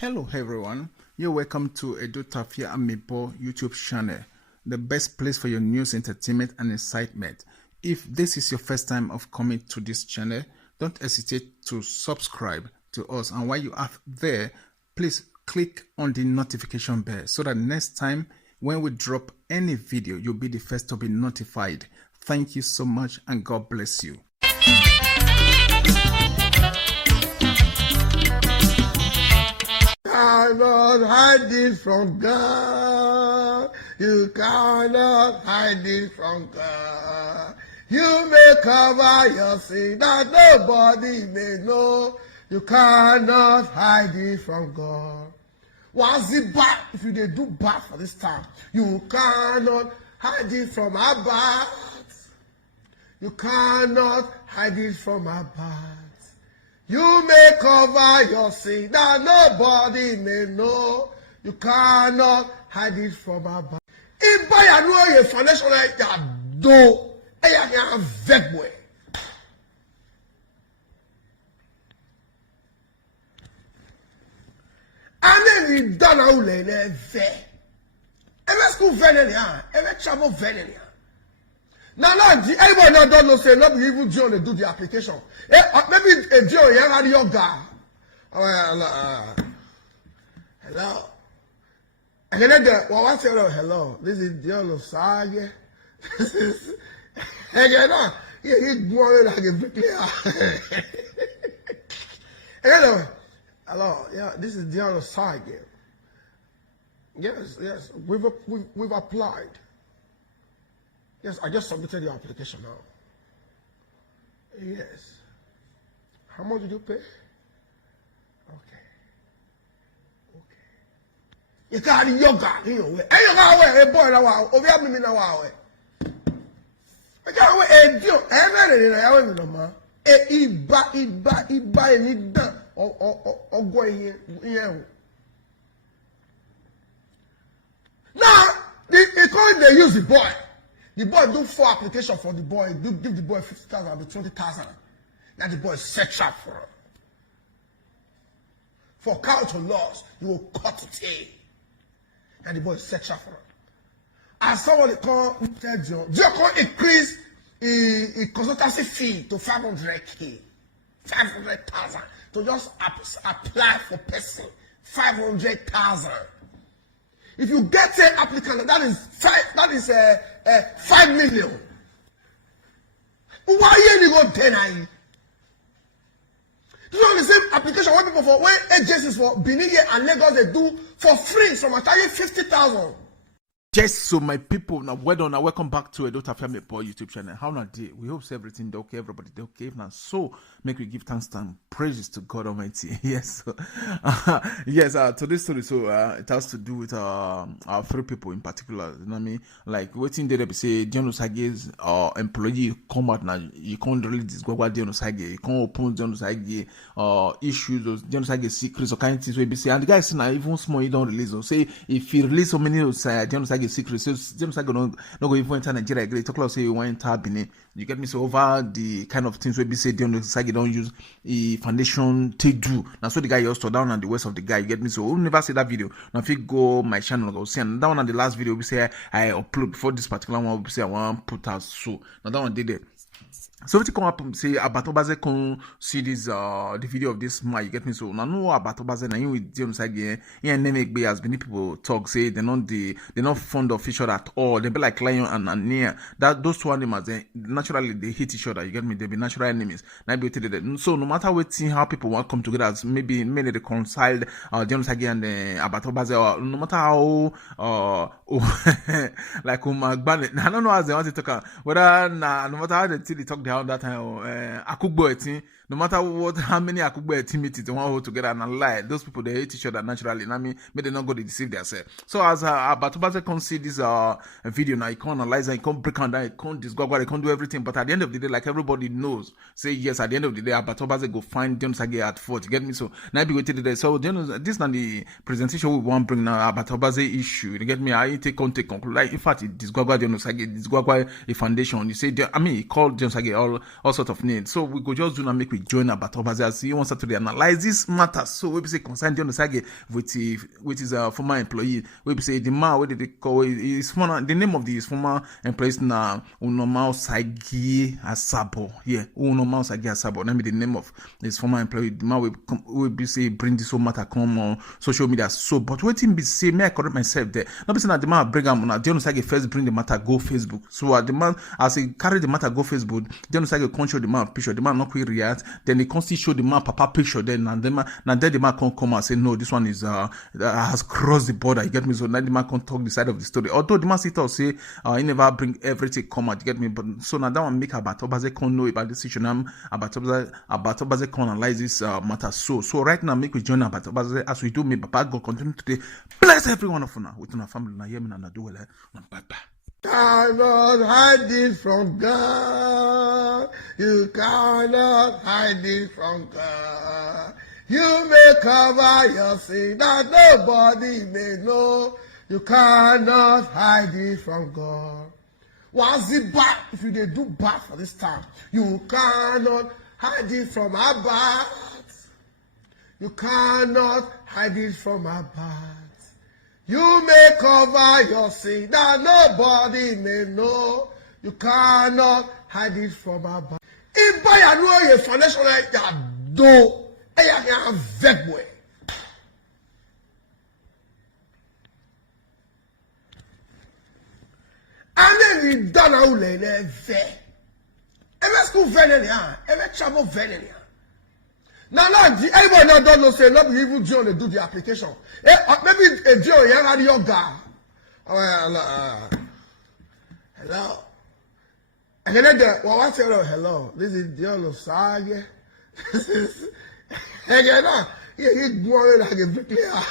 Hello everyone, you're welcome to Edutafia Amipo YouTube channel, the best place for your news, entertainment and excitement. If this is your first time of coming to this channel, don't hesitate to subscribe to us, and while you are there, please click on the notification bell so that next time when we drop any video, you'll be the first to be notified. Thank you so much and God bless you. Cannot hide it from God. You cannot hide it from God. You may cover your sin that nobody may know. You cannot hide it from God. Once it bad, if you do bad for this time, you cannot hide it from our bad. You cannot hide it from our bad. You may cover your sin that nobody may know. You cannot hide it from our body. If by a know foundation like that, do I can vex way. And then we done all the ve. Every school venue, every travel venue. Now, everybody now don't know, say, not even John they do the application. Maybe a John, you have your guy. Hello. And then I say, hello, this is Dion Osagie. This is, and you know, he's going like a big player. And hello, yeah, this is Dion Osagie. Yes, we've applied. Yes, I just submitted your application now. Yes. How much did you pay? Okay. You can't yoga in your way. Hey, you got a boy now. Over here, me now. I can't wait a deal. Everything I want to know, Iba, and done or going here. Now, they use the boy. The boy do 4 applications for the boy. Give the boy 50,000 or 20,000. Now the boy set trap for him. For count to loss, you will cut it. And the boy set trap for him. As somebody called John can't increase a consultancy fee to 500K, 500,000 to just apply for person 500,000. If you get an applicant, that is 5 million. Why you go 10? This is the same application when people for when agencies for Benin and Lagos they do for free from a target 50,000. Yes, so my people, now well done. Now welcome back to Edutafia Amipo YouTube channel. How now day? We hope everything okay, everybody they okay. Now so make we give thanks and praises to God Almighty. Yes, yes. Today's story, so it has to do with our 3 people in particular. You know what I mean? Like waiting there, they say Dion Osagie's employee come out now. You can't really Disguagua Dion Osagie. You can't open Dion Osagie issues or Dion Osagie secrets or kind of things. We say, and the guy say now even small he don't release. Or say if he release so many Dion Osagie secret, so James I not go even enter Nigeria. Great talk about say you want enter Benin. You get me? So over the kind of things we be say Dion Osagie don't use a foundation to do. Now so the guy used to down on the west of the guy. You get me? So we'll never see that video. Now if you go my channel, go see and that one on the last video we say I upload before this particular one we say I want put out so now that one did it. So if you come up and say about Obazee can see this the video of this man, you get me? So now know about Obazee now you with Dion Osagie and then make as many people talk say they're not fond of each other at all. They be like lion and near that those 2 animals they naturally they hate each other, you get me? They be natural enemies. So no matter what see how people want to come together as maybe many reconciled Dion Osagie and about Obazee, or no matter how like I don't know how they want to talk whether no matter how they talk down that time akugbo etin no matter what how many akugbo etin meetings they want hold together and lie, those people they hate each other naturally. I mean may they not go to deceive themselves. So as Obazee can see this video now, you can analyze and you can break down, you can disguagua, you can do everything, but at the end of the day, like everybody knows, say yes, at the end of the day Obazee go find Dion Osagie at fault, you get me? So now be waiting today. So this is not the presentation we want bring now about Obazee issue, you get me? I take conclude like in fact Disguagua Dion Osagie, Disguagua a foundation, you say I mean he called Dion Osagie all sort of names. So we go just do not make we we join about Obazee as he wants to analyze this matter. So we say concern Dion Osagie with his former employee. We say the man, what did they call his former, the name of his former employee is now Osagie Asabo. Yeah, Osagie Asabo. That the name of his former employee. The man will be say bring this whole matter come on social media. So, but waiting be say, may I correct myself there? Not be saying that the man bring him on Dion Osagie first bring the matter go Facebook. So the man as he carry the matter go Facebook, Dion Osagie can't show the man picture. The man not quite react. Then they constantly show the man papa picture. Then and then the man can't come and say no, this one is has crossed the border. You get me? So now the man can't talk the side of the story. Although the man sit or say he never bring everything come out. You get me? But so now that one make about Obazee can't know about this issue. Now about Obazee can't analyze this matter. So right now make we join about Obazee as we do. May Papa God continue today. Bless every one of you now within our family. Now hear me and do well. Bye bye. Cannot hide it from God. You cannot hide it from God. You may cover your sin that nobody may know. You cannot hide it from God. Once it back, if you do bad for this time, you cannot hide it from our bad. You cannot hide it from our bad. You may cover your sin that nobody may know. You cannot hide it from our body. If by a know your foundation like that, do I can veg way. And then we done our lane there. Every school venue, every travel venue. Now, everybody now don't know say not even John they do the application. Maybe a John young had your guy. Hello. And then I say hello. This is Dion Osagie. This is again now. He going like a bricklayer.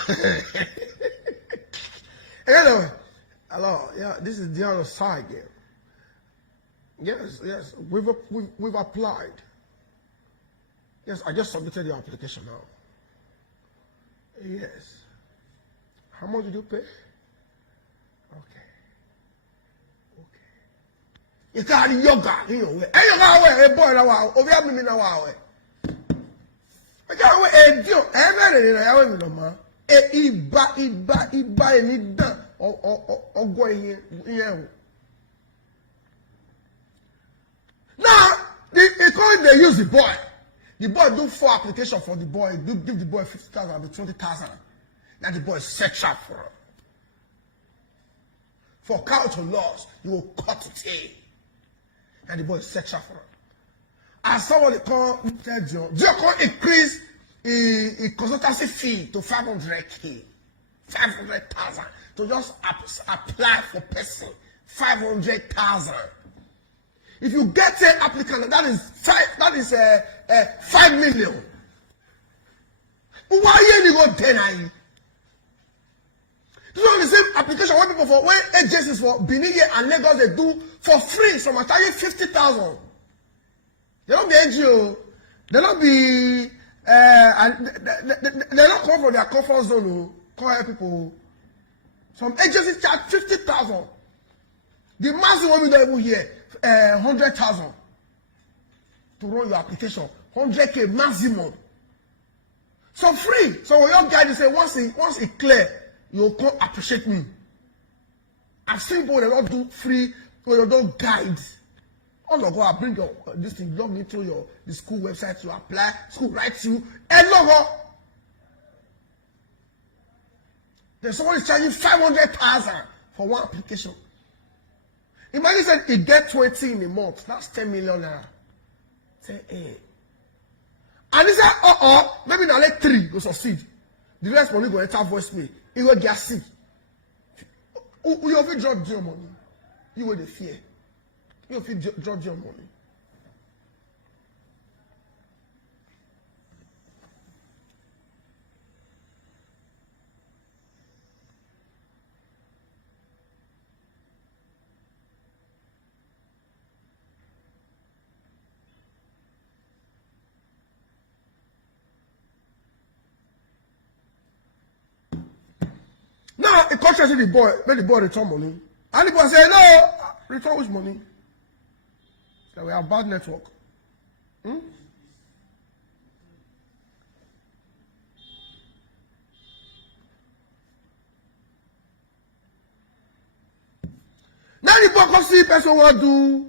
Again, hello. Yeah, this is Dion Osagie. Yes, we've applied. Yes, I just submitted your application now. Yes. How much did you pay? Okay. You can't yoga in your way. Hey, yoga, boy, now, over here, me now. I can't wait a deal. Everything no man. Iba, and done. Or going here. Now, they use the boy. The boy do 4 applications for the boy. Give the boy 50,000 to 20,000. Now the boy set up for him. For count to loss, you will cut it in. And the boy set up for him. As somebody call John can increase a consultancy fee to 500K, 500,000 to just apply for person 500,000. If you get an applicant, that is 5 million. Why you go 10? This is the same application when people for when agencies for Benin and Lagos they do for free. Some are charging 50,000. They don't be NGO. They don't be they don't come from their comfort zone. Call people. Some agencies charge 50,000. The massive one we don't even hear 100,000 to run your application. 100K maximum. So free. So when your guy say once it clear, you'll come appreciate me. I've seen people that don't do free or they don't guide. All of go bring your this thing, log into the school website to apply, school writes you, and logo. Then someone is charging 500,000 for one application. Imagine said he get 20 in a month. That's 10 million naira. Say, hey. And he said, maybe now let 3 go succeed. The rest money go enter voice me. He will get sick. You have to drop your money. You will the fear. You have to drop your money. Now, the contract to the boy, let the boy return money. And the boy say, no, return which money? So we have bad network. Now the boy come see person want do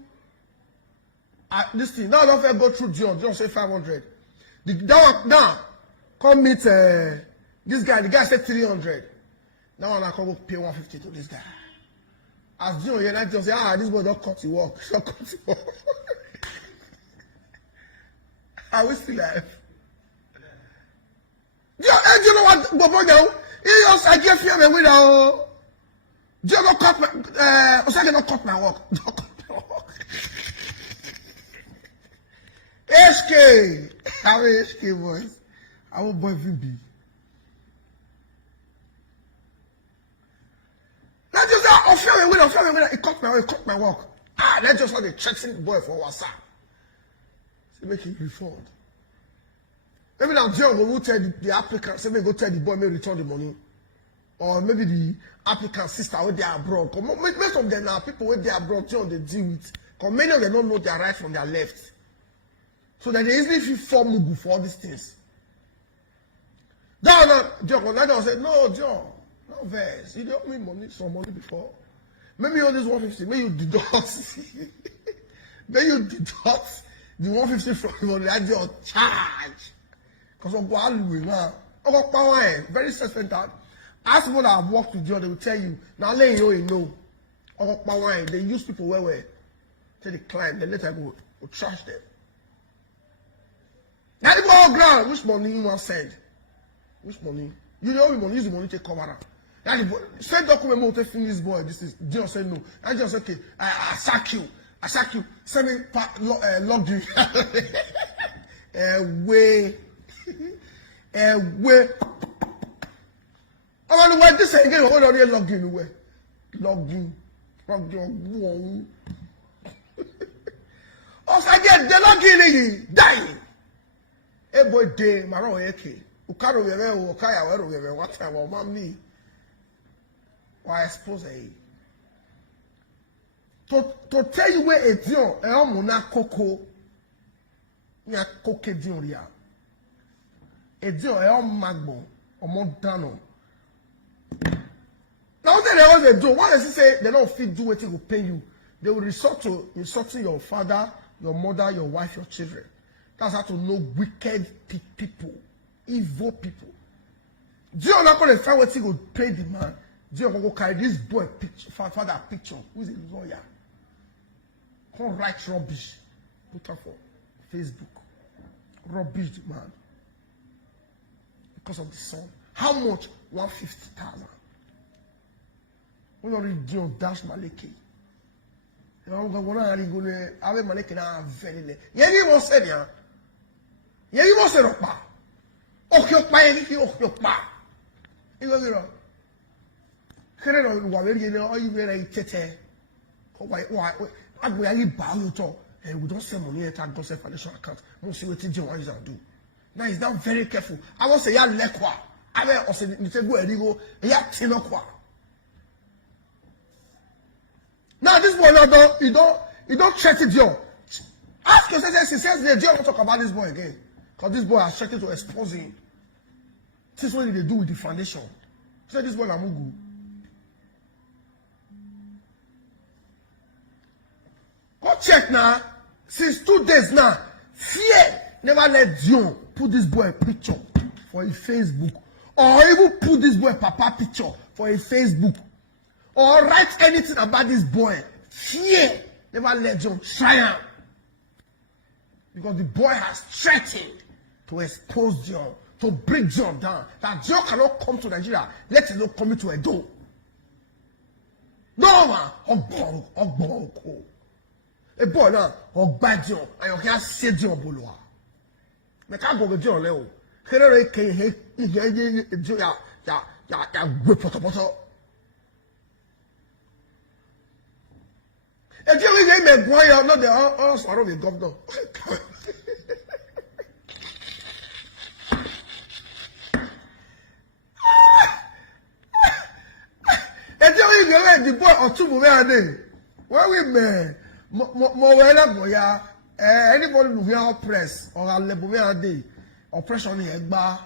this thing. Now don't go through Dion. Dion say 500. That one now come meet this guy. The guy said 300. Now one I come go pay 150 to this guy. As Dion here, Dion say, this boy don't cut the work. Don't cut the work. Are we still alive? Dion, do you know what Bobo now? He also give fear me with now. Dion don't cut my Osagie don't cut my work. Don't cut my work. HK. How are HK boys? I will boy VB. Let's just say, fear me with he cut my work. Let's just have the threatening the boy for WhatsApp. Say make him refund. Maybe now Dion will tell the applicant, say maybe go tell the boy may return the money. Or maybe the applicant sister where they are abroad. Most of them are people where they are abroad, Dion they deal with. Because many of them don't know their right from their left. So that they easily feel formal for all these things. Dion said, no, Dion, no verse. You don't owe me some money before. Maybe you owe this 150, maybe you deduct. Maybe you deduct the 150 from the money that Dion charge. Because of what we now. Very self-centered. As people that have worked with Dion, they will tell you, now let you know. They use people where tell the client, then later go trash them. Now the all ground, which money you want send? Which money? You know money, use the money to cover up. Now the send document to finish this boy. This is Dion said no. I just said, okay, I sack you. Send me log you. Way. Oh, no, what this again? Hold on, log in away. Log in. Osagie, they log in, dying. A boy day, Maro Eke. Ukaro Yere, Ukaya, where what time or mammy. Why I suppose to tell you where a Dion, a Mona Coco, Nya Coke Dionia. A Dion, a Magbo, or Montano. Now they always do. Why does he say they don't fit do what will pay you? They will resort to insulting your father, your mother, your wife, your children. That's how to know wicked people, evil people. Dion not going to find what he will pay the man. Dion will go carry this boy picture, father picture, who is a lawyer. Come write rubbish. Put her for Facebook. Rubbish the man. Because of the son. How much? 150,000. We don't read Dion dash Maleke. I'm going to go to have Maleke now very late. You won't say that. You won't say that. Okay, you know. We don't send money at our financial account. We'll see what Dion is going to do. Now he's now very careful. I won't say, Lekwa. I will say, you say, go and go, Tinokwa. Now this boy you don't threaten Dion. Ask yourself, he says the Dion won't talk about this boy again. Because this boy has threatened to expose him. This is what they do with the foundation. Say this boy Namugu. Go check now. Since 2 days now, fear never let Dion put this boy a picture for his Facebook. Or even put this boy papa picture for his Facebook. Or write anything about this boy. Fear never let Dion try him. Because the boy has threatened to expose Dion, to bring Dion down. That Dion cannot come to Nigeria, let him not come to Edo. No man, Ogbonko. A boy now, Ogba Dion, and you can't say Dion Boloa. Me can't go with Dion Leo. Here can Dion ya poto. If you will make Guaya, not the all sorrow with governor. If you will make the boy or two movie a day, where we may more anybody who hear press or a level a day, oppression in Egba,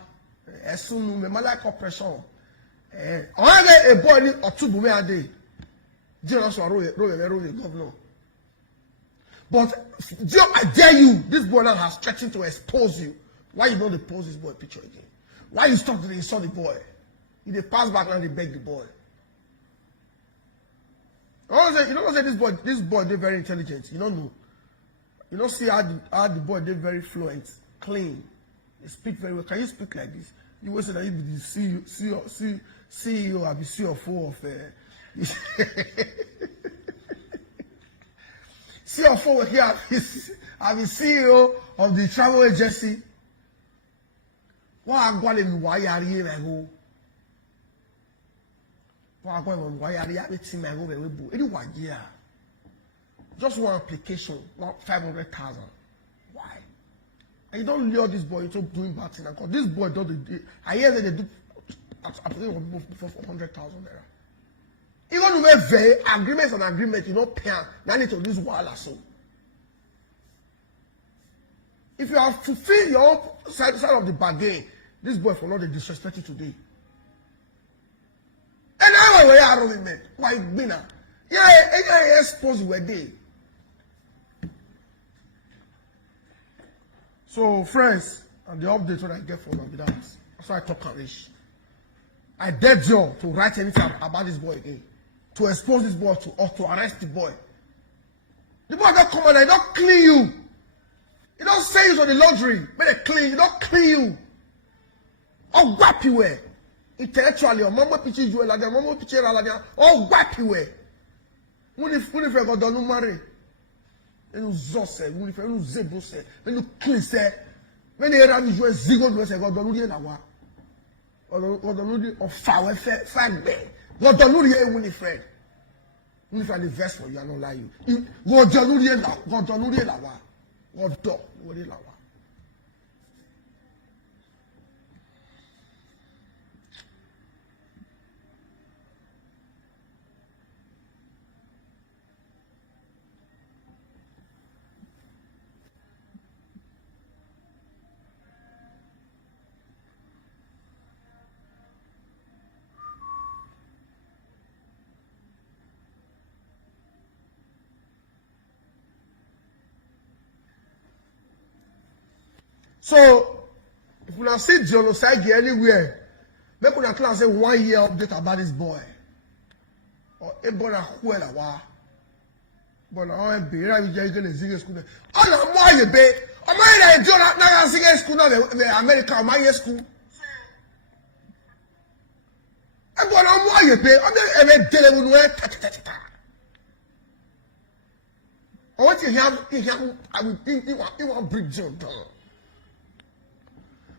as soon as me like oppression. Or a boy or two movie a day. Dion also roll the governor. But Dion, I dare you, this boy now has threatened to expose you. Why you don't post this boy picture again? Why you stop to insult the boy? You dey pass back and they beg the boy. You don't say this boy they very intelligent. You don't know. You don't see how the boy they very fluent, clean. They speak very well. Can you speak like this? You will say that you be the CEO or the CFO of CFO here. I'm the CEO of the travel agency. Why are you going to just one application, 500,000. Why? And you don't lure this boy into doing bad things. Because this boy does I hear that they do application for 400,000 naira. Even when very agreements and agreements, you don't pay. Now need to this while or so. If you have fulfilled your own side of the bargain, this boy for not the disrespect you today. And now we are rolling, why winner? Yeah, I suppose you were there. So, friends, and the update what I get from them, that's why I talk English. I dare you to write anything about this boy again, to expose this boy or to arrest the boy. The boy don't come and don't clean you. He don't say you on the laundry, but they clean. You don't clean you. Or whap you where. Intellectually, or mama pitches you like that, mama pitches you like that, or whap you where. When if you got done marry, when you zose, when you zebose, when you clean say, when you ram you zigo, you say God don't know what. Or don't or foul fact bed. God don't know you when you friend. When you invest for you, I don't lie you. God don't know you now. God don't know you now. God don't know you now. So, if you see Dion Osagie anywhere, make una class say 1 year update about this boy. Or a boy na who la wa. But now be right with you going to school. Oh no, more you be. Oh my na Dion na sing school na America, my school. And but now more you be. I'm not dealing with I want you have I will think you want bring Dion down.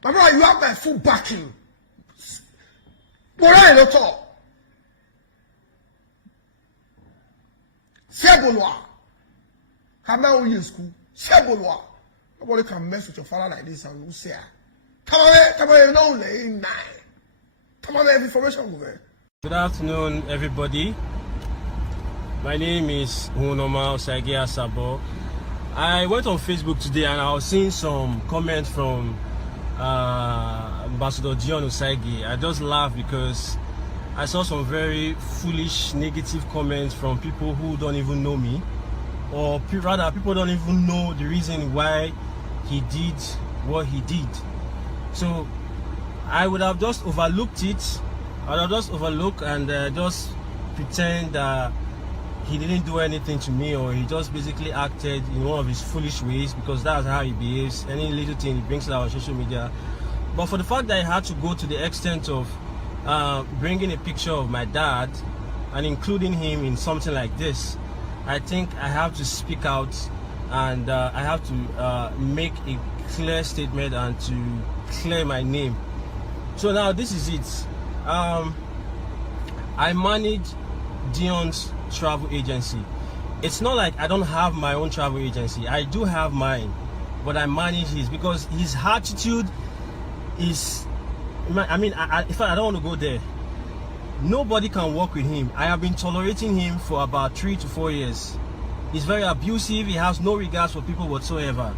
My brother, you have my full backing. But I don't talk. Seboloa. Come out in school. Seboloa. Nobody can mess with your father like this and you say, come on, no, nine. Come on, information over. Good afternoon, everybody. My name is Obaazee Disguagua. I went on Facebook today and I was seeing some comments from Obazee Dion Osagie. I just laughed because I saw some very foolish negative comments from people who don't even know me, or rather people don't even know the reason why he did what he did. So I would have just overlooked it. I would have just overlooked and just pretend that he didn't do anything to me, or he just basically acted in one of his foolish ways, because that's how he behaves. Any little thing he brings to our social media. But for the fact that I had to go to the extent of bringing a picture of my dad and including him in something like this, I think I have to speak out, and I have to make a clear statement and to clear my name. So now this is it. I manage Dion's travel agency. It's not like I don't have my own travel agency. I do have mine, but I manage his, because his attitude is, I mean, in fact, I don't want to go there. Nobody can work with him. I have been tolerating him for about 3 to 4 years. He's very abusive. He has no regards for people whatsoever.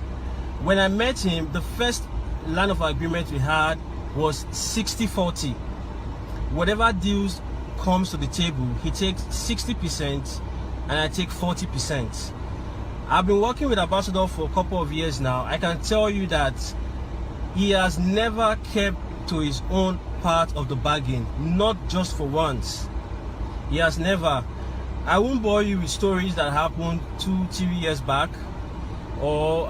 When I met him, the first line of agreement we had was 60-40. Whatever deals comes to the table, he takes 60% and I take 40%. I've been working with Ambassador for a couple of years now. I can tell you that he has never kept to his own part of the bargain, not just for once. He has never. I won't bore you with stories that happened 2-3 years back, or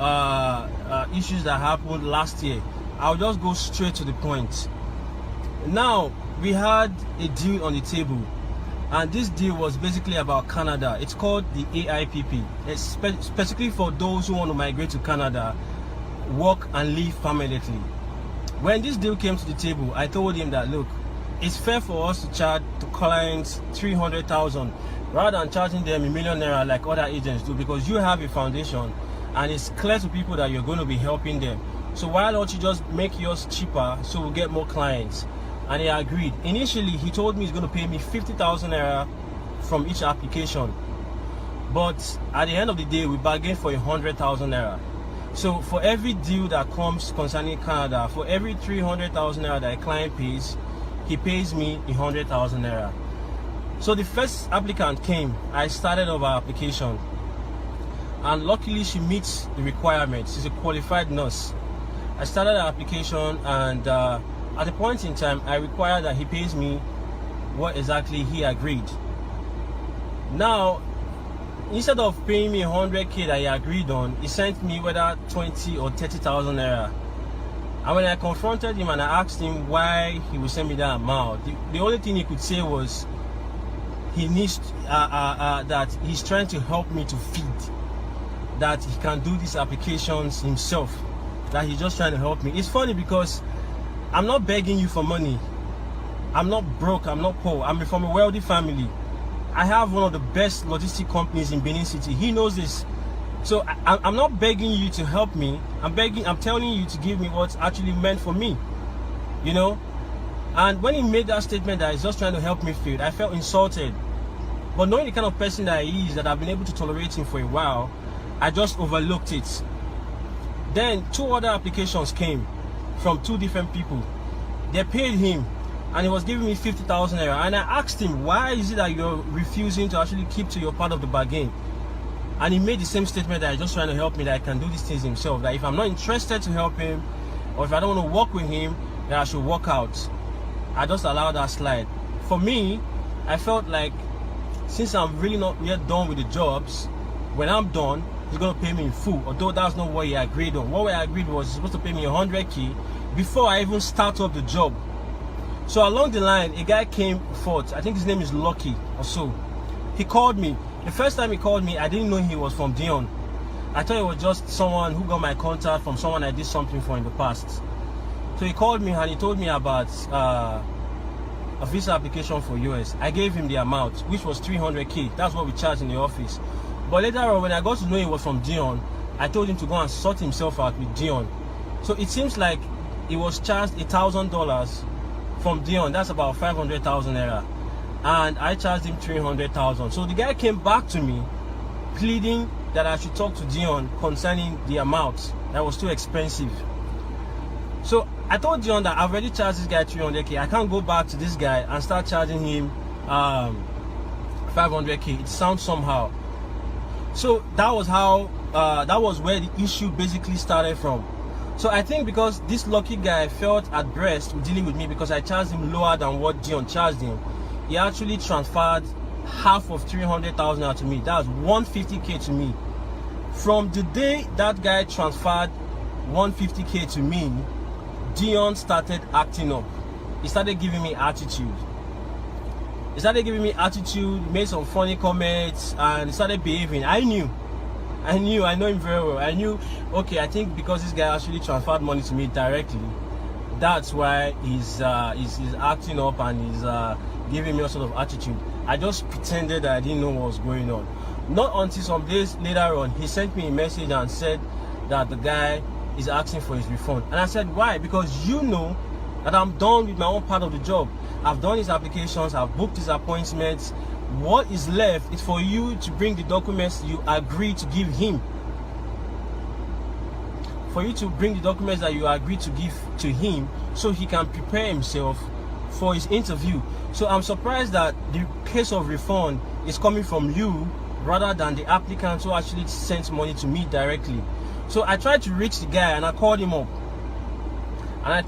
issues that happened last year. I'll just go straight to the point. Now, we had a deal on the table, and this deal was basically about Canada. It's called the AIPP. It's specifically for those who want to migrate to Canada, work and live permanently. When this deal came to the table, I told him that, look, it's fair for us to charge to clients 300,000 rather than charging them $1 million like other agents do, because you have a foundation and it's clear to people that you're going to be helping them. So why don't you just make yours cheaper so we'll get more clients? And he agreed. Initially, he told me he's going to pay me 50,000 naira from each application. But at the end of the day, we bargained for 100,000 naira. So for every deal that comes concerning Canada, for every 300,000 naira that a client pays, he pays me 100,000 naira. So the first applicant came. I started off our application, and luckily she meets the requirements. She's a qualified nurse. I started our application, and at a point in time, I required that he pays me what exactly he agreed. Now, instead of paying me 100K that he agreed on, he sent me whether 20 or 30,000 naira. And when I confronted him and I asked him why he would send me that amount, the only thing he could say was he needs that he's trying to help me to feed, that he can do these applications himself, that he's just trying to help me. It's funny because I'm not begging you for money. I'm not broke, I'm not poor. I'm from a wealthy family. I have one of the best logistic companies in Benin City. He knows this. So I'm not begging you to help me. I'm telling you to give me what's actually meant for me. You know? And when he made that statement that he's just trying to help me feed, I felt insulted. But knowing the kind of person that he is, that I've been able to tolerate him for a while, I just overlooked it. Then 2 other applications came from 2 different people. They paid him, and he was giving me 50,000 naira. And I asked him, why is it that you're refusing to actually keep to your part of the bargain? And he made the same statement that he's just trying to help me, that I can do these things himself. That if I'm not interested to help him, or if I don't want to work with him, then I should walk out. I just allowed that slide. For me, I felt like, since I'm really not yet done with the jobs, when I'm done, he's going to pay me in full. Although that's not what he agreed on. What we agreed was he's supposed to pay me 100K before I even start up the job. So along the line, a guy came forth. I think his name is Lucky or so. He called me. The first time he called me, I didn't know he was from Dion. I thought it was just someone who got my contact from someone I did something for in the past. So he called me and he told me about a visa application for US. I gave him the amount, which was 300K. That's what we charged in the office. But later on, when I got to know he was from Dion, I told him to go and sort himself out with Dion. So it seems like he was charged $1,000 from Dion. That's about 500,000 naira. And I charged him 300,000. So the guy came back to me pleading that I should talk to Dion concerning the amount that was too expensive. So I told Dion that I've already charged this guy 300K. I can't go back to this guy and start charging him 500K. It sounds somehow. So that was how that was where the issue basically started from. So I think because this lucky guy felt at rest with dealing with me, because I charged him lower than what Dion charged him, he actually transferred half of 300,000 to me. That's 150K to me. From the day that guy transferred 150K to me, Dion started acting up. He started giving me attitude. He started giving me attitude, made some funny comments, and he started behaving. I know him very well. I knew, okay, I think because this guy actually transferred money to me directly, that's why he's acting up and he's giving me a sort of attitude. I just pretended that I didn't know what was going on. Not until some days later on, he sent me a message and said that the guy is asking for his refund. And I said, why? Because you know that I'm done with my own part of the job. I've done his applications, I've booked his appointments. What is left is for you to bring the documents you agree to give him. For you to bring the documents that you agree to give to him so he can prepare himself for his interview. So I'm surprised that the case of refund is coming from you rather than the applicant who actually sent money to me directly. So I tried to reach the guy and I called him up. And I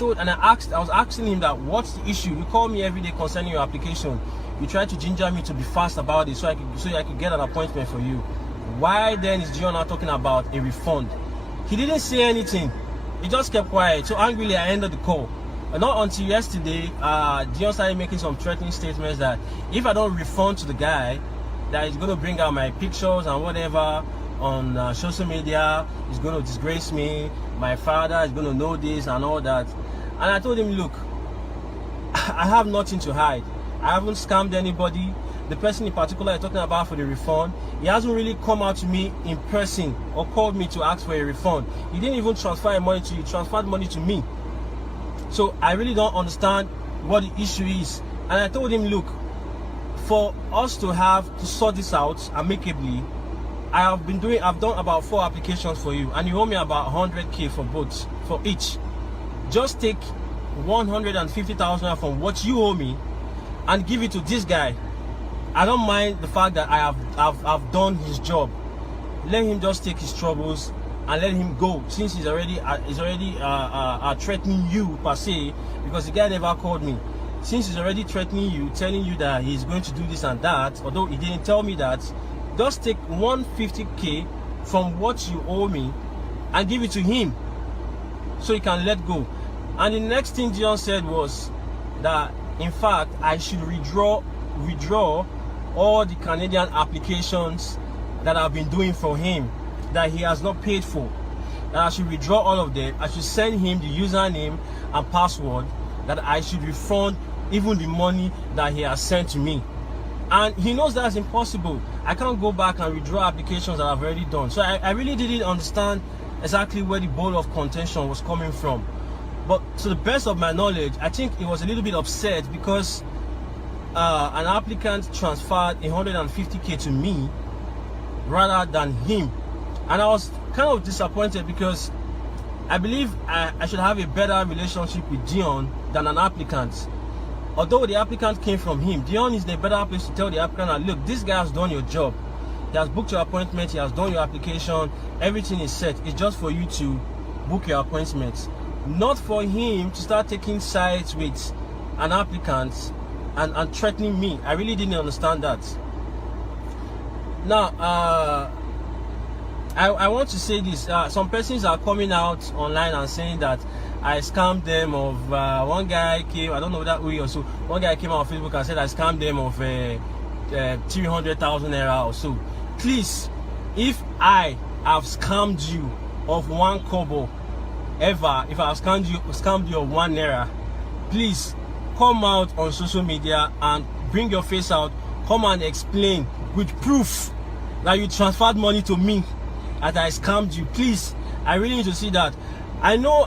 was asking him that, what's the issue? You call me every day concerning your application. You try to ginger me to be fast about it so I could get an appointment for you. Why then is Dion now talking about a refund? He didn't say anything. He just kept quiet. So angrily, I ended the call. And not until yesterday, Dion started making some threatening statements that if I don't refund to the guy, that he's going to bring out my pictures and whatever on social media, he's going to disgrace me, my father is going to know this and all that. And I told him, look, I have nothing to hide. I haven't scammed anybody. The person in particular you're talking about for the refund, he hasn't really come out to me in person or called me to ask for a refund. He didn't even transfer money to you, he transferred money to me. So I really don't understand what the issue is. And I told him, look, for us to sort this out amicably, I've done about 4 applications for you, and you owe me about 100k for each. Just take 150,000 from what you owe me and give it to this guy. I don't mind the fact that I've done his job. Let him just take his troubles and let him go, since he's already threatening you per se, because the guy never called me. Since he's already threatening you, telling you that he's going to do this and that, although he didn't tell me that, just take 150k from what you owe me and give it to him so he can let go. And the next thing Dion said was that, in fact, I should withdraw all the Canadian applications that I've been doing for him that he has not paid for. That I should withdraw all of them. I should send him the username and password. That I should refund even the money that he has sent to me. And he knows that's impossible. I can't go back and withdraw applications that I've already done. So I really didn't understand exactly where the ball of contention was coming from. But to the best of my knowledge, I think he was a little bit upset because an applicant transferred 150k to me rather than him. And I was kind of disappointed because I believe I should have a better relationship with Dion than an applicant. Although the applicant came from him, Dion is in a better place to tell the applicant that, look, this guy has done your job. He has booked your appointment, he has done your application, everything is set. It's just for you to book your appointment. Not for him to start taking sides with an applicant and threatening me. I really didn't understand that. Now, I want to say this. Some persons are coming out online and saying that I scammed them of one guy came, I don't know that way or so, one guy came out on Facebook and said I scammed them of 300,000 naira or so. Please, if I have scammed you of 1 kobo ever, if I have scammed you of 1 naira, please come out on social media and bring your face out, come and explain with proof that you transferred money to me, that I scammed you. Please, I really need to see that. I know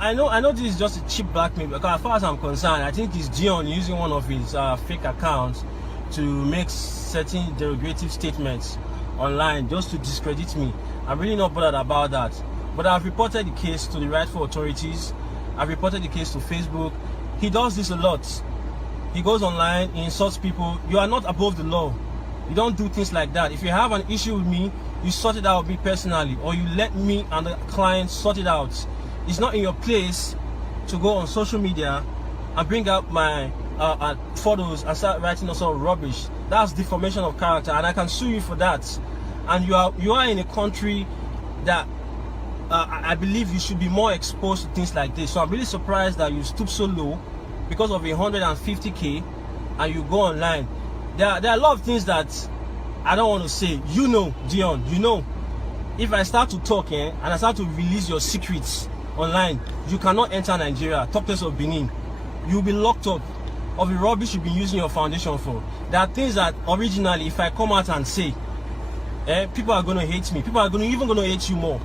this is just a cheap blackmail, because as far as I'm concerned, I think it's Dion using one of his fake accounts to make certain derogative statements online just to discredit me. I'm really not bothered about that. But I've reported the case to the rightful authorities. I've reported the case to Facebook. He does this a lot. He goes online, he insults people. You are not above the law. You don't do things like that. If you have an issue with me, you sort it out with me personally, or you let me and the client sort it out. It's not in your place to go on social media and bring up my photos and start writing all sort of rubbish. That's defamation of character, and I can sue you for that. And you are in a country that I believe you should be more exposed to things like this. So I'm really surprised that you stoop so low because of 150k and you go online. There are a lot of things that I don't want to say. You know, Dion, you know, if I start to talk and I start to release your secrets online, you cannot enter Nigeria, top place of Benin. You'll be locked up of the rubbish you've been using your foundation for. There are things that originally, if I come out and say, people are going to hate me. People are even going to hate you more.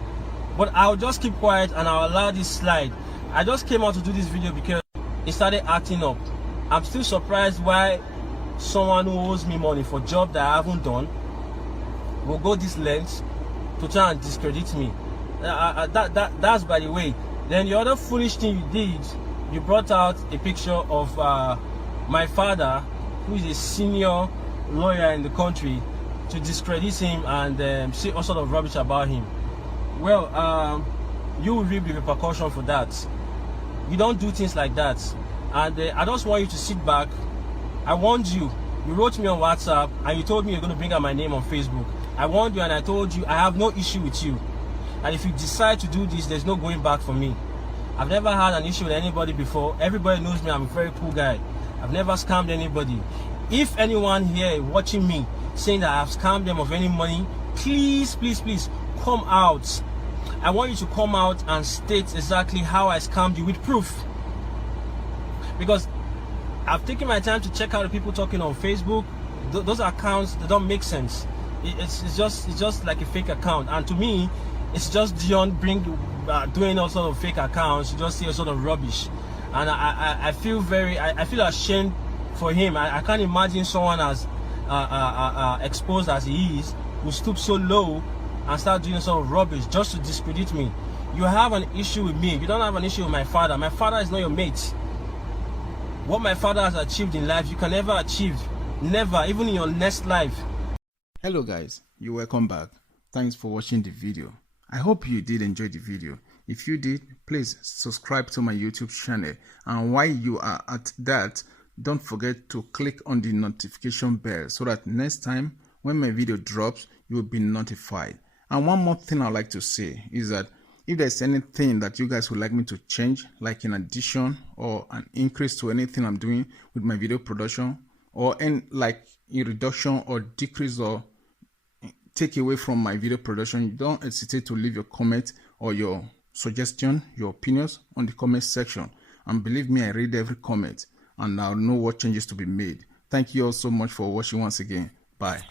But I'll just keep quiet and I'll allow this slide. I just came out to do this video because it started acting up. I'm still surprised why someone who owes me money for a job that I haven't done will go this length to try and discredit me. That's by the way. Then the other foolish thing you did, you brought out a picture of my father, who is a senior lawyer in the country, to discredit him and say all sort of rubbish about him. Well, you will reap the repercussion for that. You don't do things like that. And I just want you to sit back. I warned you. You wrote me on WhatsApp and you told me you're going to bring out my name on Facebook. I warned you and I told you I have no issue with you. And if you decide to do this, there's no going back for me. I've never had an issue with anybody before. Everybody knows me. I'm a very cool guy. I've never scammed anybody. If anyone here watching me saying that I've scammed them of any money, please, please, please come out. I want you to come out and state exactly how I scammed you with proof. Because I've taken my time to check out the people talking on Facebook. Those accounts, they don't make sense. It's just like a fake account. And to me, it's just Dion doing all sort of fake accounts. You just see a sort of rubbish. And I feel ashamed for him. I can't imagine someone as exposed as he is, who stoops so low and start doing sort of rubbish just to discredit me. You have an issue with me. You don't have an issue with my father. My father is not your mate. What my father has achieved in life, you can never achieve. Never, even in your next life. Hello guys, you're welcome back. Thanks for watching the video. I hope you did enjoy the video. If you did, please subscribe to my YouTube channel. And while you are at that, don't forget to click on the notification bell so that next time when my video drops, you will be notified. And one more thing I'd like to say is that if there's anything that you guys would like me to change, like an addition or an increase to anything I'm doing with my video production, or like a reduction or decrease or take away from my video production, don't hesitate to leave your comment or your suggestion, your opinions on the comment section. And believe me, I read every comment and I'll know what changes to be made. Thank you all so much for watching once again. Bye.